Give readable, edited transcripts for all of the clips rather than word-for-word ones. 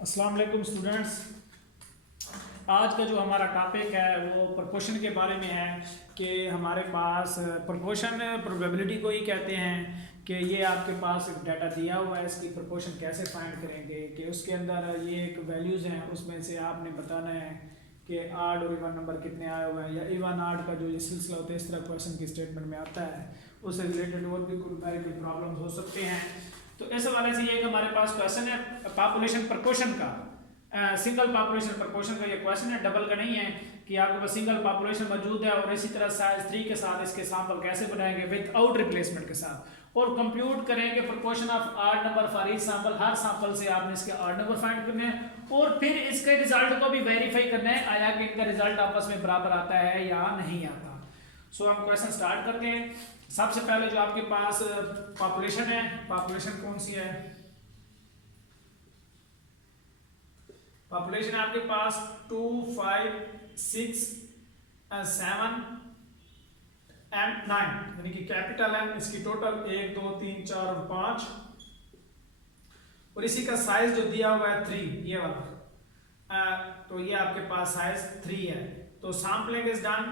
अस्सलाम वालेकुम स्टूडेंट्स। आज का जो हमारा टॉपिक है वो प्रोपोर्शन के बारे में है कि हमारे पास प्रोपोर्शन प्रोबेबिलिटी को ही कहते हैं कि ये आपके पास एक डाटा दिया हुआ है, इसकी प्रोपोर्शन कैसे फाइंड करेंगे कि उसके अंदर ये एक वैल्यूज़ हैं, उसमें से आपने बताना है कि आड और इवन नंबर कितने आए हुए हैं या इवन आड का जो ये सिलसिला होता है इस तरह क्वेश्चन की स्टेटमेंट में आता है, उससे रिलेटेड और भी कुछ न्यूमेरिकल प्रॉब्लम्स हो सकते हैं। तो इस हवाले से ये एक हमारे पास क्वेश्चन है पॉपुलेशन प्रोपोर्शन का, सिंगल पॉपुलेशन प्रोपोर्शन का ये क्वेश्चन है, डबल का नहीं है कि आपके पास सिंगल पॉपुलेशन मौजूद है और इसी तरह साइज 3 के साथ इसके सैंपल कैसे बनाएंगे विदाउट रिप्लेसमेंट के साथ और कंप्यूट करेंगे proportion of odd number for each sample. हर सैंपल से आपने इसके आड नंबर फाइंड करने हैं और फिर इसके रिजल्ट को भी वेरीफाई करना है आया कि इनका रिजल्ट आपस में बराबर आता है या नहीं आता। सो हम क्वेश्चन स्टार्ट करते हैं। सबसे पहले जो आपके पास पॉपुलेशन है, पॉपुलेशन कौन सी है? पॉपुलेशन आपके पास 2, 5, 6, 7 एंड 9 यानी कि कैपिटल है इसकी टोटल 1, 2, 3, 4 और 5 और इसी का साइज जो दिया हुआ है 3 ये वाला, तो ये आपके पास साइज 3 है। तो sampling is done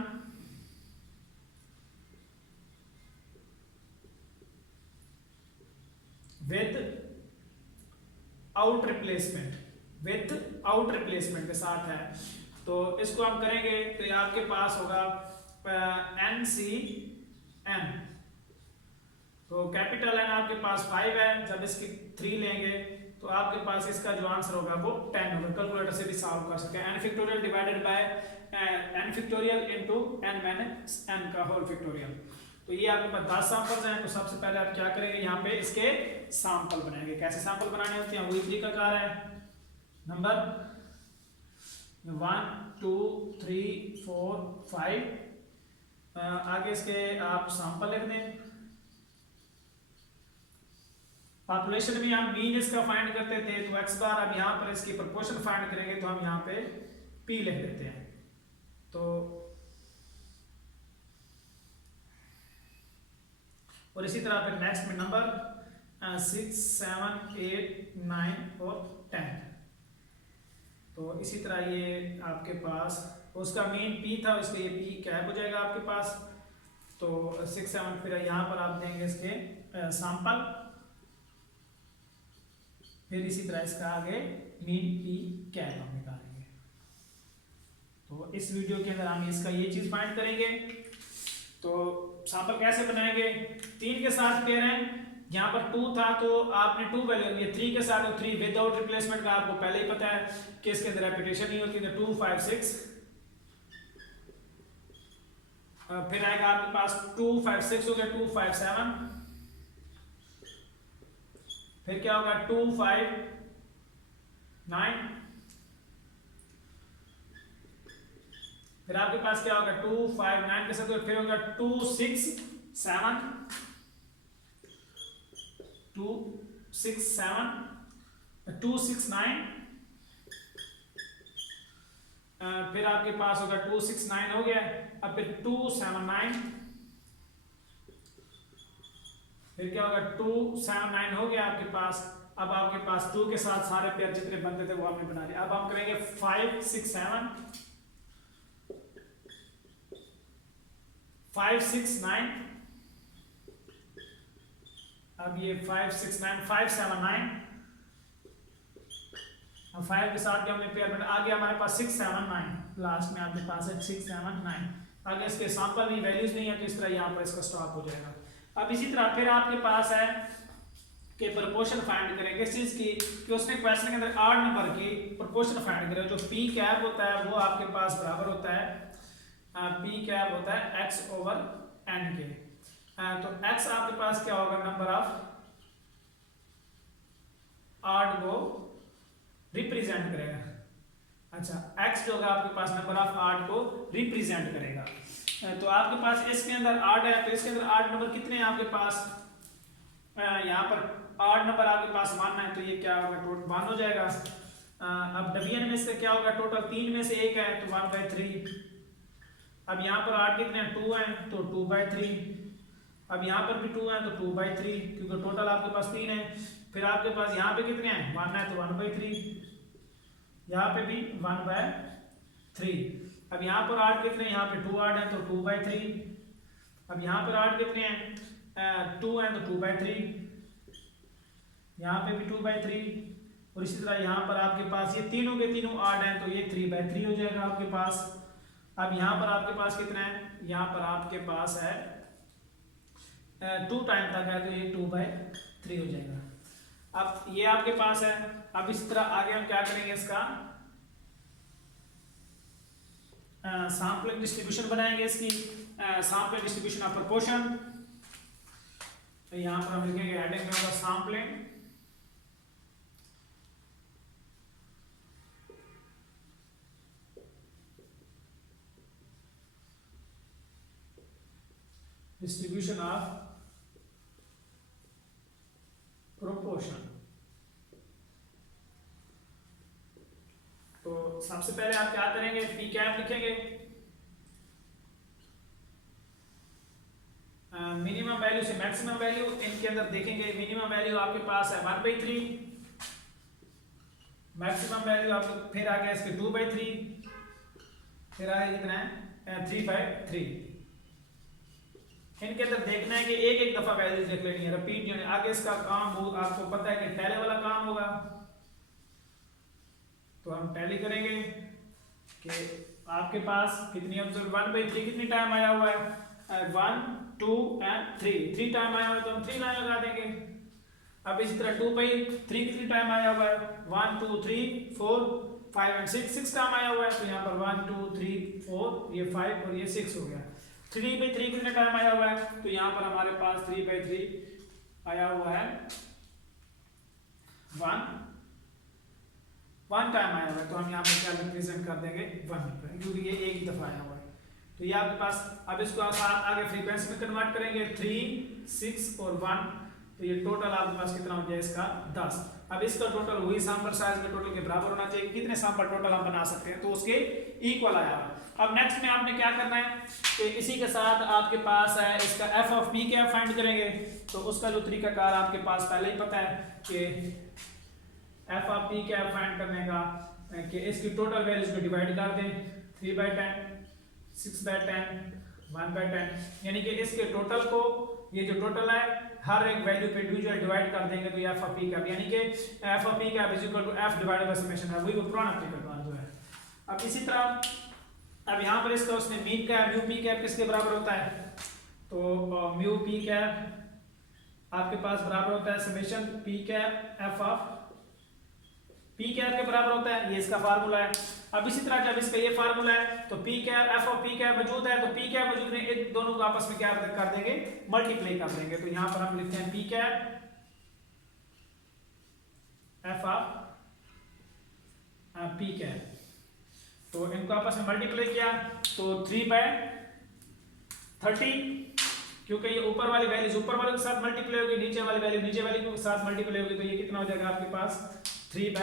with out replacement के साथ है। तो इसको हम करेंगे तो ये आपके पास होगा NCN, तो कैपिटल N आपके पास 5 है, जब इसकी 3 लेंगे तो आपके पास इसका जो आंसर होगा वो 10 होगा। कैलकुलेटर से भी सॉल्व कर सकते हैं। n factorial divided by n factorial into n minus n का होल फैक्टोरियल। तो ये आपके पास 10 सैंपल्स हैं। तो सबसे पहले आप क्या करेंगे, यहाँ पे इसके सैंपल बनाएंगे। कैसे सैंपल बनाने होते हैं वही तरीकाकार है। नंबर 1, 2, 3, 4, 5, आगे इसके आप सैंपल लिख दें। पॉपुलेशन में हम मीन इसका फाइंड करते थे तो x बार, अब यहाँ पर इसकी प्रोपोर्शन फाइंड करेंगे तो हम यहाँ पे p लिख देते हैं। तो और इसी तरह फिर नेक्स्ट में नंबर 6, 7, 8, 9 और 10। तो इसी तरह ये आपके पास उसका मेन p था, इसलिए ये p कैप हो जाएगा आपके पास। तो 6, 7 फिर यहाँ पर आप देंगे इसके सैंपल, फिर इसी तरह इसका आगे मीन p कैप हम निकालेंगे। तो इस वीडियो के अंदर हम इसका ये चीज फाइंड करेंगे। तो सैंपल कैसे बनाएंगे, 3 के साथ पेयर है, यहाँ पर 2 था तो आपने 2 वैल्यू, ये 3 के साथ 3 विदाउट रिप्लेसमेंट का आपको पहले ही पता है कि इसके अंदर रेपिटेशन नहीं होती। 2, 5, 6 फिर आएगा आपके पास 2, 5, 6 हो गया, 2, 5, 7 फिर क्या होगा 2, 5, 9 फिर आपके पास क्या होगा 2, 5, 9 के साथ फिर होगा 2, 6, 7 2, 6, 7 2, 6, 9 फिर आपके पास होगा 2, 6, 9 हो गया। अब फिर 2, 7, 9 फिर क्या होगा 2, 7, 9 हो गया आपके पास। अब आपके पास 2 के साथ सारे पेयर जितने बनते थे वो आपने बना लिया। अब हम करेंगे 5, 6, 7 5, 6, 9 अब ये 5, 6, 9 5, 7, 9 अब 5 के साथ भी हमने पेयर बना। आगे हमारे पास 6, 7, 9 लास्ट में आपके पास है 6, 7, 9। आगे इसके सैंपल नहीं, वैल्यूज नहीं है तो इस तरह यहाँ पर इसका स्टॉप हो जाएगा। अब इसी तरह फिर आपके पास है कि प्रोपोर्शन फाइंड करें किस चीज की, कि उसने क्वेश्चन के अंदर आड नंबर की प्रोपोर्शन फाइंड करें। जो p कैप होता है वो आपके पास बराबर होता है p कैप होता है x ओवर n के। तो x आपके पास क्या होगा, नंबर ऑफ आड को रिप्रेजेंट करेगा। अच्छा, x जो होगा आपके पास नंबर ऑफ आड को रिप्रेजेंट करेगा। तो आपके पास इसके अंदर आड है तो इसके अंदर आड नंबर कितने हैं आपके पास, यहाँ पर आड नंबर आपके पास 1 है तो ये क्या होगा टोटल 1 हो जाएगा। अब डिवीजन में से क्या होगा, टोटल 3 में से 1 है तो 1/3। अब यहाँ पर आड कितने हैं 2 हैं तो 2/3। अब यहाँ पर भी 2 है तो 2/3 क्योंकि टोटल आपके पास 3 है। फिर आपके पास यहाँ पे कितने हैं 1 है तो 1/3। यहाँ पे भी 1/3। अब यहाँ पर 8 कितने, यहाँ पे 2 8 है तो 2/3। अब यहाँ पर 8 कितने हैं, 2 हैं तो 2/3। यहाँ पे भी 2/3। और इसी तरह यहाँ पर आपके पास ये तीनों के तीनों 8 हैं तो ये 3/3 हो जाएगा आपके पास। अब यहाँ पर आपके पास कितना है, यहाँ पर आपके पास है 2 टाइम तक है तो ये 2/3 हो जाएगा। अब ये आपके पास है। अब इस तरह आगे हम क्या करेंगे, इसका सैंपलिंग डिस्ट्रीब्यूशन बनाएंगे, इसकी सैंपलिंग डिस्ट्रीब्यूशन ऑफ प्रोपोर्शन। तो यहाँ पर हम लिखेंगे हेडिंग में होगा सैंपलिंग डिस्ट्रीब्यूशन ऑफ प्रोपोर्शन। तो सबसे पहले आप क्या करेंगे, पी कैप लिखेंगे, मिनिमम वैल्यू से मैक्सिमम वैल्यू, इनके अंदर देखेंगे मिनिमम वैल्यू आपके पास है 1/3, मैक्सिमम वैल्यू आपको फिर आ गया इसके 2/3, फिर आगे कितना है 3/3। इनके अंदर देखना है कि एक एक दफा वैल्यू देख लेनी है, रिपीट यानी आगे इसका काम हो, आपको पता है कि टैली वाला काम होगा तो हम टैली करेंगे कि आपके पास कितनी ऑब्जर्व 1/3 कितनी टाइम आया हुआ है 1 2 एंड 3 टाइम आया हुआ है तो हम 3 लाइन लगा देंगे। अब इसी तरह 2/3 कितनी टाइम आया हुआ है 1 2 3 4 5 एंड 6 टाइम आया हुआ है तो यहाँ पर 1 2 3 4 ये 5 और ये 6 हो गया। 3/3 कितने टाइम आया हुआ है तो यहाँ पर हमारे पास 3/3 आया हुआ है 1 टाइम आया हुआ है तो हम यहाँ पर क्या रिप्रेजेंट कर देंगे 1 क्योंकि ये एक ही दफा आया हुआ है। तो ये आपके पास, अब इसको आप आगे फ्रीक्वेंसी में कन्वर्ट करेंगे 3 6 और 1 तो ये टोटल आपके पास कितना हो जाए इसका 10। अब इसका टोटल वही सैंपल साइज के टोटल के बराबर होना चाहिए, कितने सैंपल टोटल हम बना सकते हैं तो उसके इक्वल आया हुआ। अब नेक्स्ट में आपने क्या करना है कि इसी के साथ आपके पास है इसका एफ ऑफ पी क्या फाइंड करेंगे तो उसका जो तरीकाकार आपके पास पहले ही पता है कि एफ ऑफ पी क्या फाइंड करने का कि इसकी टोटल वैल्यूज को डिवाइड कर दें 3/10 6/10 1/10 यानी कि इसके टोटल को ये जो टोटल है हर एक वैल्यू पे इंडिविजुअल डिवाइड कर देंगे तो एफ ऑफ पी का यानी कि एफ ऑफ पी का is equal to F divided by summation है, वही वो पुराना तरीका जो है। अब इसी तरह अब यहाँ पर इसका उसने मीन का म्यू पी कैप किसके बराबर होता है तो म्यू पी कैप आपके पास बराबर होता है summation P cap F of P cap के बराबर होता है, ये इसका फार्मूला है। अब इसी तरह जब इसका ये फार्मूला है तो P cap F of P cap मौजूद है तो पी कैप मौजूद है, इन दोनों को आपस में क्या कर देंगे मल्टीप्लाई कर देंगे। तो यहाँ पर हम लिखते हैं P cap F of P cap, तो इनको आपस में मल्टीप्लाई किया तो 3/30 क्योंकि ये ऊपर वाली वैल्यूज ऊपर वाले के साथ मल्टीप्लाई होगी, नीचे वाली वैल्यू नीचे वाली के साथ मल्टीप्लाई होगी तो ये कितना हो जाएगा आपके पास 3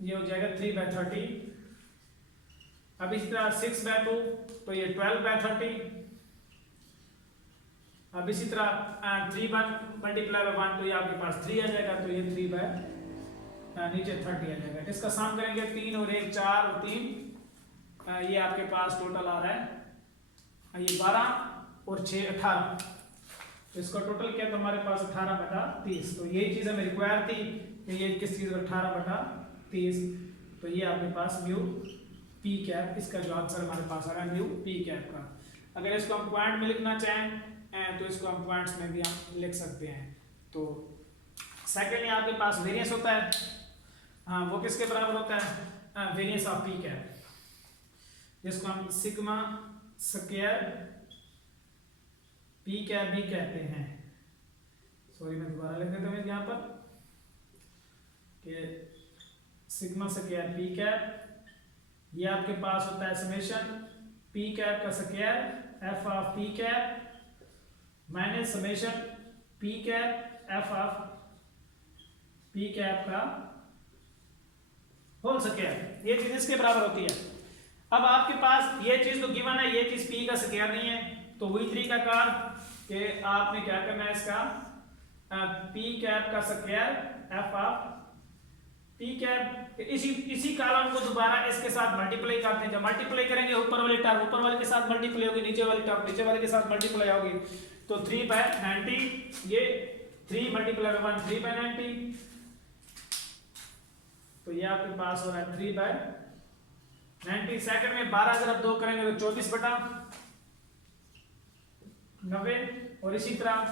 ये हो जाएगा 3/30। अब इसी तरह 6/2 तो ये 12/30। अब इसी तरह 3 मल्टीप्लाई बाय 1 तो ये आपके पास 3 आ जाएगा तो ये 3 नीचे 30 आ जाएगा। इसका सम करेंगे 3 और 1 4 और 3 ये आपके पास टोटल आ रहा है ये 12 और 6 18 तो इसका टोटल क्या तो हमारे पास 18/30। तो यही चीज हमें रिक्वायर थी कि ये किस चीज 18/30 तो ये आपके पास म्यू पी कैप इसका जो आंसर हमारे पास आ रहा है म्यू पी कैप का। अगर इसको हम पॉइंट में लिखना चाहें तो इसको हम पॉइंट्स में भी हम लिख सकते हैं। तो सेकेंडली आपके पास वेरिएंस होता है, हाँ वो किसके बराबर होता है वेरिएंस ऑफ पी कैप जिसको हम सिग्मा स्क्वायर पी कैप भी कहते हैं। सॉरी मैं दोबारा लिख देता हूँ यहाँ पर कि सिग्मा स्क्वायर पी कैप ये आपके पास होता है समेशन पी कैप का square F of P cap minus summation P cap F of P cap का होल स्क्वायर, ये चीज इसके बराबर होती है। अब आपके पास ये चीज तो गिवन है, ये चीज पी का स्क्वायर नहीं है तो वही तरीकाकार कि आपने क्या करना है इसका पी कैप का स्क्वायर एफ ऑफ ठीक है। इसी कॉलम को दोबारा इसके साथ मल्टीप्लाई करते हैं। जब मल्टीप्लाई करेंगे ऊपर वाली टर्म ऊपर वाले के साथ मल्टीप्लाई होगी, नीचे वाली टर्म नीचे वाले के साथ मल्टीप्लाई होगी। तो 3/90 ये 3 मल्टीप्लाई बाय 1 3/90, तो ये आपके पास हो रहा है 3/90। सेकंड में 12 अगर आप 2 करेंगे तो 24/90। और इसी तरह